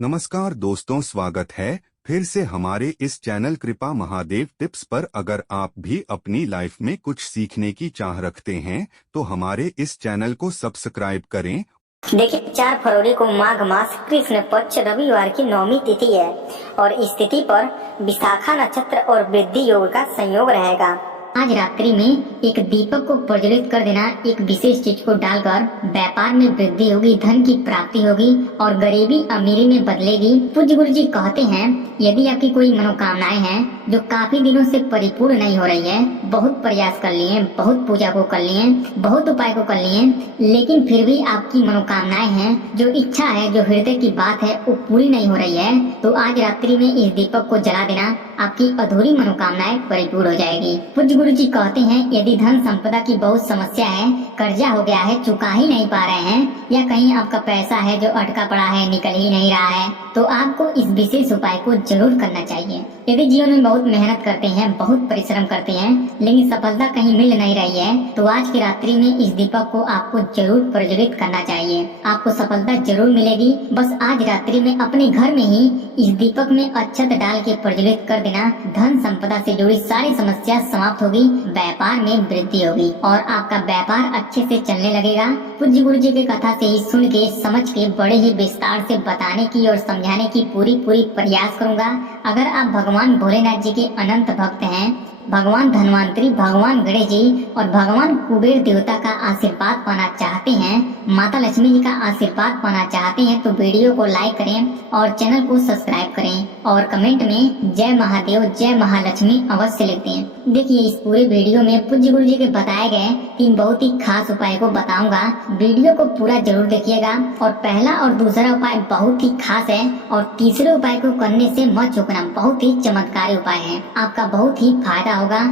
नमस्कार दोस्तों, स्वागत है फिर से हमारे इस चैनल कृपा महादेव टिप्स पर। अगर आप भी अपनी लाइफ में कुछ सीखने की चाह रखते हैं तो हमारे इस चैनल को सब्सक्राइब करें। देखिए, 4 फरवरी को माघ मास कृष्ण पक्ष रविवार की 9वीं तिथि है और इस तिथि पर विशाखा नक्षत्र और वृद्धि योग का संयोग रहेगा। आज रात्रि में एक दीपक को प्रज्वलित कर देना, एक विशेष चीज को डालकर व्यापार में वृद्धि होगी, धन की प्राप्ति होगी और गरीबी अमीरी में बदलेगी। पूज्य गुरु जी कहते हैं, यदि आपकी कोई मनोकामनाएं हैं जो काफी दिनों से परिपूर्ण नहीं हो रही है, बहुत प्रयास कर लिए, बहुत पूजा को कर लिए, बहुत उपाय को कर लिए, लेकिन फिर भी आपकी मनोकामनाएं हैं, जो इच्छा है, जो हृदय की बात है, वो पूरी नहीं हो रही है, तो आज रात्रि में इस दीपक को जला देना, आपकी अधूरी मनोकामनाएं परिपूर्ण हो जाएगी। पूज्य गुरु जी कहते हैं, यदि धन संपदा की बहुत समस्या है, कर्जा हो गया है, चुका ही नहीं पा रहे हैं, या कहीं आपका पैसा है जो अटका पड़ा है, निकल ही नहीं रहा है, तो आपको इस विशेष उपाय को जरूर करना चाहिए। यदि जीवन में बहुत मेहनत करते हैं, बहुत परिश्रम करते हैं, लेकिन सफलता कहीं मिल नहीं रही है, तो आज की रात्रि में इस दीपक को आपको जरूर प्रज्वलित करना चाहिए। आपको सफलता जरूर मिलेगी। बस आज रात्रि में अपने घर में ही इस दीपक में अक्षत डाल के प्रज्वलित कर देना, धन संपदा से जुड़ी सारी समस्या समाप्त होगी, व्यापार में वृद्धि होगी और आपका व्यापार अच्छे से चलने लगेगा। पूज्य गुरु जी की कथा से ही सुन के समझ के बड़े ही विस्तार से बताने की और समझाने की पूरी प्रयास करूंगा। अगर आप भगवान भोलेनाथ जी के अनंत भक्त हैं, भगवान धन्वंतरी, भगवान गणेश जी और भगवान कुबेर देवता का आशीर्वाद पाना चाहते हैं, माता लक्ष्मी जी का आशीर्वाद पाना चाहते हैं, तो वीडियो को लाइक करें और चैनल को सब्सक्राइब करें और कमेंट में जय महादेव, जय महालक्ष्मी अवश्य लिखते हैं। देखिए, इस पूरे वीडियो में पूज्य गुरु जी के बताए गए 3 बहुत ही खास उपाय को बताऊंगा। वीडियो को पूरा जरूर देखिएगा। और पहला और दूसरा उपाय बहुत ही खास है और तीसरे उपाय को करने से मत चूकना, बहुत ही चमत्कारी उपाय है, आपका बहुत ही फायदा होगा।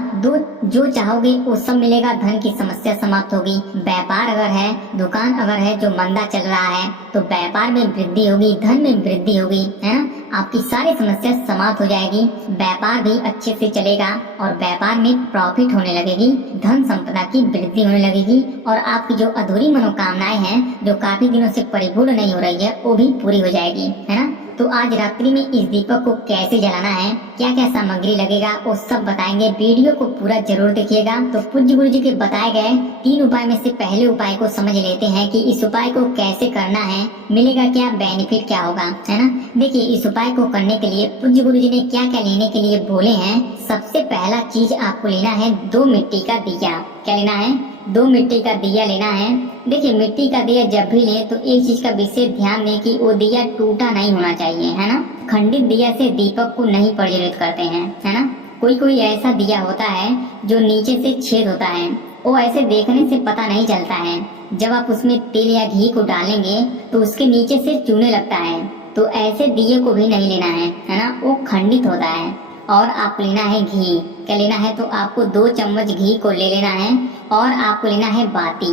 जो चाहोगे वो सब मिलेगा। धन की समस्या समाप्त होगी। व्यापार अगर है, दुकान अगर है जो मंदा चल रहा है, तो व्यापार में वृद्धि होगी, धन में वृद्धि होगी, है ना। आपकी सारी समस्या समाप्त हो जाएगी, व्यापार भी अच्छे से चलेगा और व्यापार में प्रॉफिट होने लगेगी, धन संपदा की वृद्धि होने लगेगी और आपकी जो अधूरी मनोकामनाएं हैं, जो काफी दिनों से परिपूर्ण नहीं हो रही है, वो भी पूरी हो जाएगी, है ना। तो आज रात्रि में इस दीपक को कैसे जलाना है, क्या क्या सामग्री लगेगा, वो सब बताएंगे। वीडियो को पूरा जरूर देखिएगा। तो पूज्य गुरु जी के बताए गए 3 उपाय में से पहले उपाय को समझ लेते हैं कि इस उपाय को कैसे करना है, मिलेगा क्या, बेनिफिट क्या होगा, है ना। देखिए, इस उपाय को करने के लिए पूज्य गुरु जी ने क्या क्या लेने के लिए बोले हैं। सबसे पहला चीज आपको लेना है 2 मिट्टी का दिया। क्या लेना है? 2 मिट्टी का दिया लेना है। देखिए, मिट्टी का दिया जब भी लें तो एक चीज का विशेष ध्यान दें कि वो दिया टूटा नहीं होना चाहिए, है ना। खंडित दिया से दीपक को नहीं प्रज्वलित करते हैं, है ना। कोई कोई ऐसा दिया होता है जो नीचे से छेद होता है, वो ऐसे देखने से पता नहीं चलता है। जब आप उसमें तेल या घी को डालेंगे तो उसके नीचे से चूने लगता है, तो ऐसे दिए को भी नहीं लेना है ना, वो खंडित होता है। और आपको लेना है घी। क्या लेना है? तो आपको 2 चम्मच घी को ले लेना है और आपको लेना है बाती।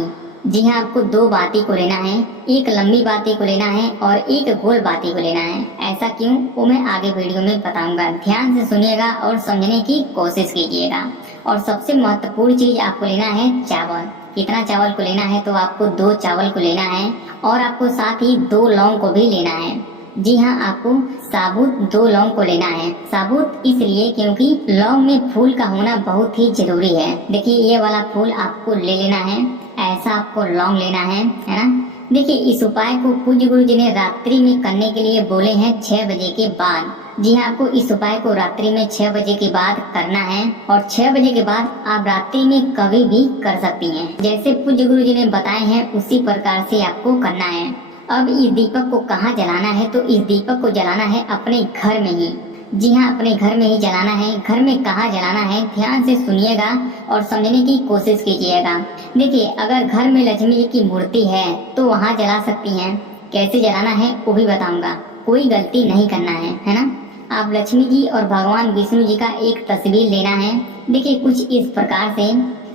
जी हाँ, आपको 2 बाती को लेना है, एक लंबी बाती को लेना है और एक गोल बाती को लेना है। ऐसा क्यों, वो मैं आगे वीडियो में बताऊंगा। ध्यान से सुनिएगा और समझने की कोशिश कीजिएगा। और सबसे महत्वपूर्ण चीज आपको लेना है चावल। कितना चावल को लेना है? तो आपको 2 चावल को लेना है और आपको साथ ही 2 लौंग को भी लेना है। जी हाँ, आपको साबुत 2 लौंग को लेना है। साबुत इसलिए क्योंकि लौंग में फूल का होना बहुत ही जरूरी है। देखिए, ये वाला फूल आपको ले लेना है, ऐसा आपको लौंग लेना है ना। देखिए, इस उपाय को पूज्य गुरु जी ने रात्रि में करने के लिए बोले हैं 6 बजे के बाद। जी हाँ, आपको इस उपाय को रात्रि में 6 बजे के बाद करना है और 6 बजे के बाद आप रात्रि में कभी भी कर सकती हैं। जैसे पूज्य गुरु जी ने बताए हैं उसी प्रकार से आपको करना है। अब इस दीपक को कहाँ जलाना है? तो इस दीपक को जलाना है अपने घर में ही। जी हाँ, अपने घर में ही जलाना है। घर में कहाँ जलाना है, ध्यान से सुनिएगा और समझने की कोशिश कीजिएगा। देखिए, अगर घर में लक्ष्मी जी की मूर्ति है तो वहाँ जला सकती हैं। कैसे जलाना है वो भी बताऊंगा। कोई गलती नहीं करना है ना। आप लक्ष्मी जी और भगवान विष्णु जी का एक तस्वीर लेना है। देखिए, कुछ इस प्रकार से।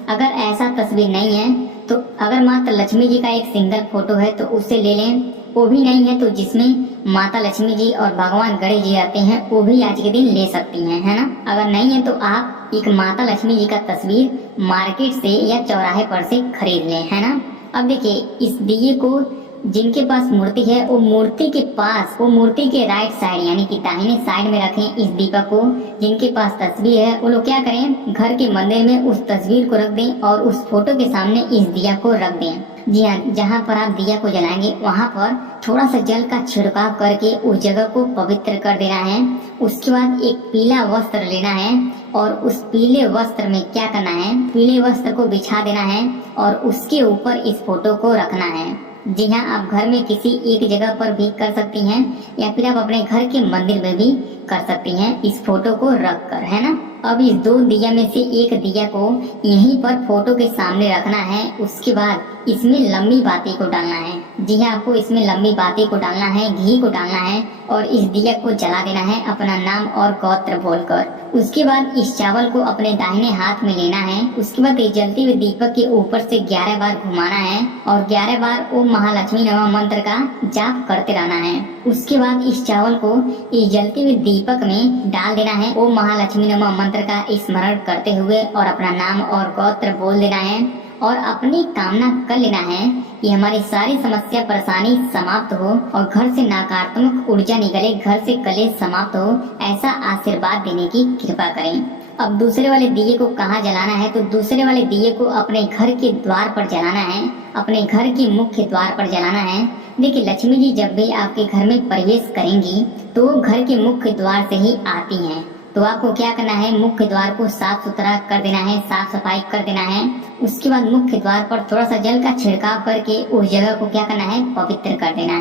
अगर ऐसा तस्वीर नहीं है तो अगर माता लक्ष्मी जी का एक सिंगल फोटो है तो उसे ले लें। वो भी नहीं है तो जिसमें माता लक्ष्मी जी और भगवान गणेश जी आते हैं वो भी आज के दिन ले सकती हैं, है ना। अगर नहीं है तो आप एक माता लक्ष्मी जी का तस्वीर मार्केट से या चौराहे पर से खरीद लें, है ना। अब देखिए, इस दिए को जिनके पास मूर्ति है वो मूर्ति के पास, वो मूर्ति के राइट साइड यानी कि दाहिने साइड में रखें इस दीपक को। जिनके पास तस्वीर है वो लोग क्या करें, घर के मंदिर में उस तस्वीर को रख दें और उस फोटो के सामने इस दिया को रख दें। जी हाँ, जहाँ पर आप दिया को जलाएंगे वहाँ पर थोड़ा सा जल का छिड़काव करके उस जगह को पवित्र कर देना है। उसके बाद एक पीला वस्त्र लेना है और उस पीले वस्त्र में क्या करना है, पीले वस्त्र को बिछा देना है और उसके ऊपर इस फोटो को रखना है। जी हाँ, आप घर में किसी एक जगह पर भी कर सकती हैं या फिर आप अपने घर के मंदिर में भी कर सकती हैं इस फोटो को रख कर, है ना। अब इस 2 दिया में से एक दिया को यहीं पर फोटो के सामने रखना है। उसके बाद इसमें लंबी बाती को डालना है। जी हाँ, आपको इसमें लंबी बाती को डालना है, घी को डालना है और इस दिया को जला देना है अपना नाम और गोत्र बोलकर। उसके बाद इस चावल को अपने दाहिने हाथ में लेना है। उसके बाद इस जलते हुए दीपक के ऊपर से 11 बार घुमाना है और 11 बार ओम महालक्ष्मी नमः मंत्र का जाप करते रहना है। उसके बाद इस चावल को इस जलते हुए दीपक में डाल देना है। ओम महालक्ष्मी नमः मंत्र का स्मरण करते हुए और अपना नाम और गोत्र बोल देना है और अपनी कामना कर लेना है कि हमारी सारी समस्या परेशानी समाप्त हो और घर से नकारात्मक ऊर्जा निकले, घर से कलेश समाप्त हो, ऐसा आशीर्वाद देने की कृपा करें। अब दूसरे वाले दिए को कहाँ जलाना है, तो दूसरे वाले दिए को अपने घर के द्वार पर जलाना है, अपने घर के मुख्य द्वार पर जलाना है। देखिए, लक्ष्मी जी जब भी आपके घर में प्रवेश करेंगी तो घर के मुख्य द्वार से ही आती हैं। तो आपको क्या करना है, मुख्य द्वार को साफ सुथरा कर देना है, साफ सफाई कर देना है। उसके बाद मुख्य द्वार पर थोड़ा सा जल का छिड़काव करके उस जगह को क्या करना है, पवित्र कर देना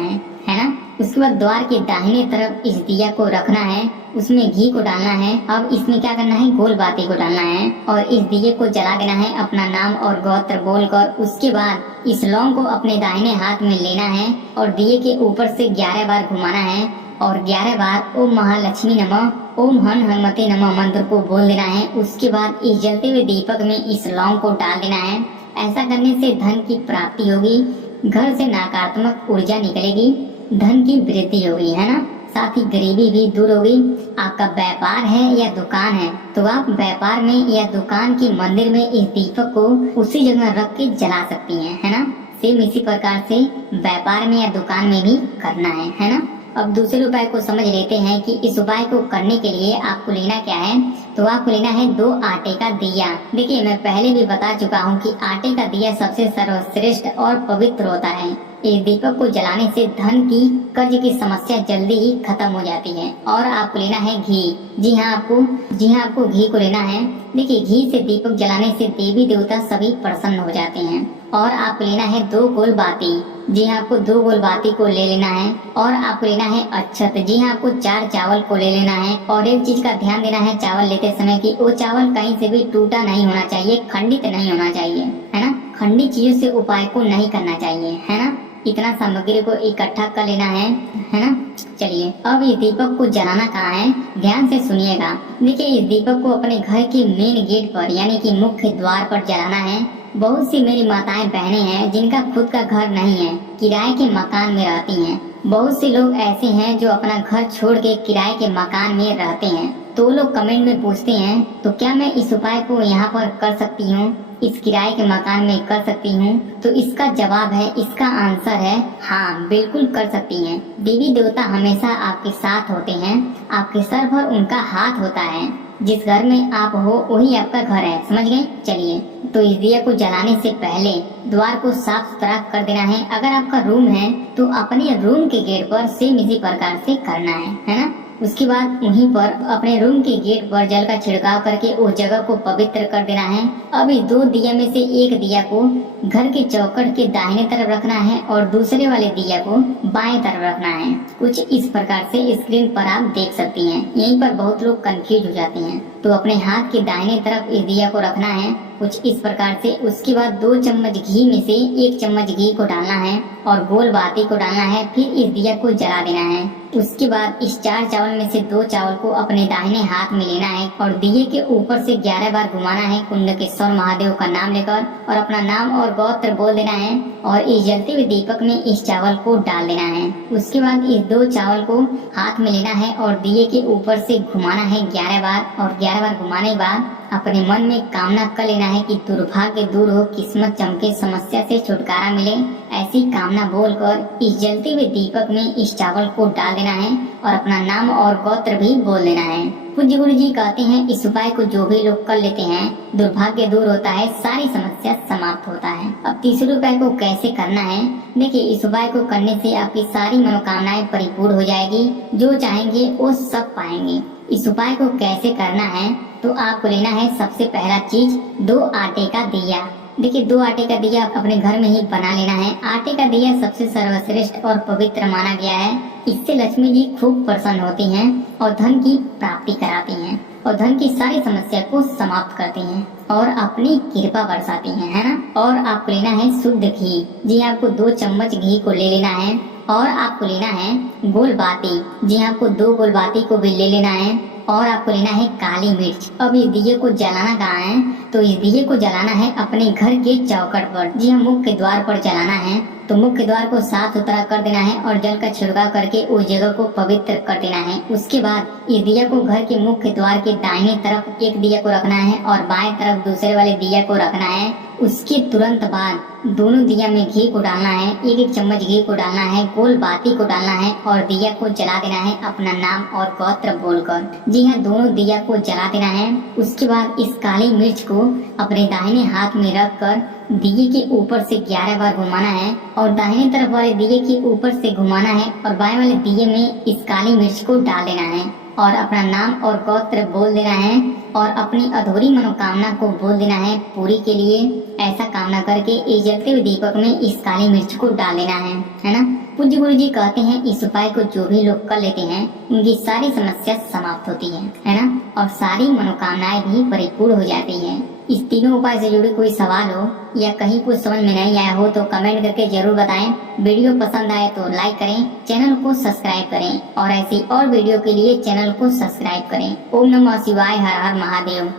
है ना। उसके बाद द्वार के दाहिने तरफ इस दिया को रखना है, उसमें घी को डालना है। अब इसमें क्या करना है, गोल बाती को डालना है और इस दिए को जला देना है अपना नाम और गोत्र बोलकर। उसके बाद इस लौंग को अपने दाहिने हाथ में लेना है और दिए के ऊपर से 11 बार घुमाना है और 11 बार ओम महालक्ष्मी नमः, ओम हन हनुमते नमः मंत्र को बोल देना है। उसके बाद इस जलते हुए दीपक में इस लौंग को डाल देना है। ऐसा करने से धन की प्राप्ति होगी, घर से नकारात्मक ऊर्जा निकलेगी, धन की वृद्धि होगी, है ना। साथ ही गरीबी भी दूर होगी। आपका व्यापार है या दुकान है तो आप व्यापार में या दुकान के मंदिर में इस दीपक को उसी जगह रख के जला सकती हैं, है ना। सेम इसी प्रकार से व्यापार में या दुकान में भी करना है ना। अब दूसरे उपाय को समझ लेते हैं कि इस उपाय को करने के लिए आपको लेना क्या है। तो आपको लेना है 2 आटे का दिया। देखिए, मैं पहले भी बता चुका हूँ कि आटे का दिया सबसे सर्वश्रेष्ठ और पवित्र होता है। इस दीपक को जलाने से धन की, कर्ज की समस्या जल्दी ही खत्म हो जाती है। और आपको लेना है घी। जी हाँ, आपको घी को लेना है। देखिए, घी से दीपक जलाने से देवी देवता सभी प्रसन्न हो जाते हैं। और आपको लेना है 2 गोल बाती। जी हाँ, आपको 2 गोल बाती को ले लेना है। और आपको लेना है अक्षत। जी हाँ, आपको 4 चावल को ले लेना है। और एक चीज का ध्यान देना है चावल लेते समय कि वो चावल कहीं से भी टूटा नहीं होना चाहिए, खंडित नहीं होना चाहिए, है ना। खंडित चीजों से उपाय को नहीं करना चाहिए, है ना। इतना सामग्री को इकट्ठा कर लेना है ना। चलिए, अब इस दीपक को जलाना कहाँ है, ध्यान से सुनिएगा। देखिए, इस दीपक को अपने घर के मेन गेट पर यानी कि मुख्य द्वार पर जलाना है। बहुत सी मेरी माताएं बहनें हैं जिनका खुद का घर नहीं है, किराए के मकान में रहती हैं। बहुत से लोग ऐसे हैं जो अपना घर छोड़ के किराए के मकान में रहते हैं। तो लोग कमेंट में पूछते हैं तो क्या मैं इस उपाय को यहाँ पर कर सकती हूँ, इस किराए के मकान में कर सकती हूँ। तो इसका जवाब है, इसका आंसर है हाँ, बिल्कुल कर सकती हैं। देवी देवता हमेशा आपके साथ होते हैं, आपके सर पर उनका हाथ होता है। जिस घर में आप हो वही आपका घर है, समझ गए। चलिए, तो इस दिया को जलाने से पहले द्वार को साफ सुथरा कर देना है। अगर आपका रूम है तो अपने रूम के गेट पर सेम इसी प्रकार से करना है ना। उसके बाद वहीं पर अपने रूम के गेट पर जल का छिड़काव करके उस जगह को पवित्र कर देना है। अब इस 2 दिया में से एक दिया को घर के चौखट के दाहिने तरफ रखना है और दूसरे वाले दिया को बाएं तरफ रखना है। कुछ इस प्रकार से स्क्रीन पर आप देख सकती हैं। यहीं पर बहुत लोग कंफ्यूज हो जाते हैं। तो अपने हाथ के दाहिने तरफ इस दिया को रखना है कुछ इस प्रकार से। उसके बाद 2 चम्मच घी में से 1 चम्मच घी को डालना है और गोल बाती को डालना है। फिर इस दिया को जला देना है। उसके बाद इस 4 चावल में से 2 चावल को अपने दाहिने हाथ में लेना है और दिए के ऊपर से 11 बार घुमाना है कुंडकेश्वर महादेव का नाम लेकर और अपना नाम और गोत्र बोल देना है और इस जलते हुए दीपक में इस चावल को डाल देना है। उसके बाद इस 2 चावल को हाथ में लेना है और दिए के ऊपर से घुमाना है 11 बार और 11 बार घुमाने के बाद अपने मन में कामना कर लेना है कि दुर्भाग्य दूर हो, किस्मत चमके, समस्या से छुटकारा मिले, ऐसी कामना बोलकर इस जलते हुए दीपक में इस चावल को डाल देना है और अपना नाम और गोत्र भी बोल देना है। पूज्य गुरु जी कहते हैं इस उपाय को जो भी लोग कर लेते हैं दुर्भाग्य दूर होता है, सारी समस्या समाप्त होता है। अब तीसरे उपाय को कैसे करना है, देखिए इस उपाय को करने से आपकी सारी मनोकामनाएं परिपूर्ण हो जाएगी, जो चाहेंगे वो सब पाएंगे। इस उपाय को कैसे करना है तो आपको लेना है सबसे पहला चीज 2 आटे का दिया। देखिए 2 आटे का दिया अपने घर में ही बना लेना है। आटे का दिया सबसे सर्वश्रेष्ठ और पवित्र माना गया है। इससे लक्ष्मी जी खूब प्रसन्न होती हैं और धन की प्राप्ति कराती हैं और धन की सारी समस्या को समाप्त करती हैं और अपनी कृपा बरसाती हैं, है ना। और आपको लेना है शुद्ध घी। जी आपको 2 चम्मच घी को ले लेना है और आपको लेना है गोल बाती। जी आपको 2 गोल बाती को भी ले लेना है और आपको लेना है काली मिर्च। अब इस दिए को जलाना कहाँ है, तो इस दिए को जलाना है अपने घर के चौखट पर। जी हाँ, मुख्य द्वार पर जलाना है। तो मुख्य द्वार को साफ सुथरा कर देना है और जल का छिड़काव करके उस जगह को पवित्र कर देना है। उसके बाद इस दिया को घर के मुख्य द्वार के दाहिने तरफ एक दिया को रखना है और बाएं तरफ दूसरे वाले दिया को रखना है। उसके तुरंत बाद दोनों दिया में घी को डालना है, 1-1 चम्मच घी को डालना है, गोल बाती को डालना है और दिया को जला देना है अपना नाम और गोत्र बोलकर। जी हाँ, दोनों दिया को जला देना है। उसके बाद इस काली मिर्च को अपने दाहिने हाथ में रख कर दिए के ऊपर से 11 बार घुमाना है और दाहिने तरफ वाले दिए के ऊपर से घुमाना है और बाएं वाले दिए में इस काली मिर्च को डाल देना है और अपना नाम और गोत्र बोल देना है और अपनी अधूरी मनोकामना को बोल देना है पूरी के लिए। ऐसा कामना करके इस जलते हुए दीपक में इस काली मिर्च को डाल देना है ना। पूज्य गुरु जी कहते हैं इस उपाय को जो भी लोग कर लेते हैं उनकी सारी समस्या समाप्त होती है ना, और सारी मनोकामनाएं भी परिपूर्ण हो जाती हैं। इस तीनों उपाय से जुड़े कोई सवाल हो या कहीं कुछ समझ में नहीं आया हो तो कमेंट करके जरूर बताएं। वीडियो पसंद आए तो लाइक करें, चैनल को सब्सक्राइब करें और ऐसी और वीडियो के लिए चैनल को सब्सक्राइब करें। ओम नमः शिवाय, हर हर महादेव।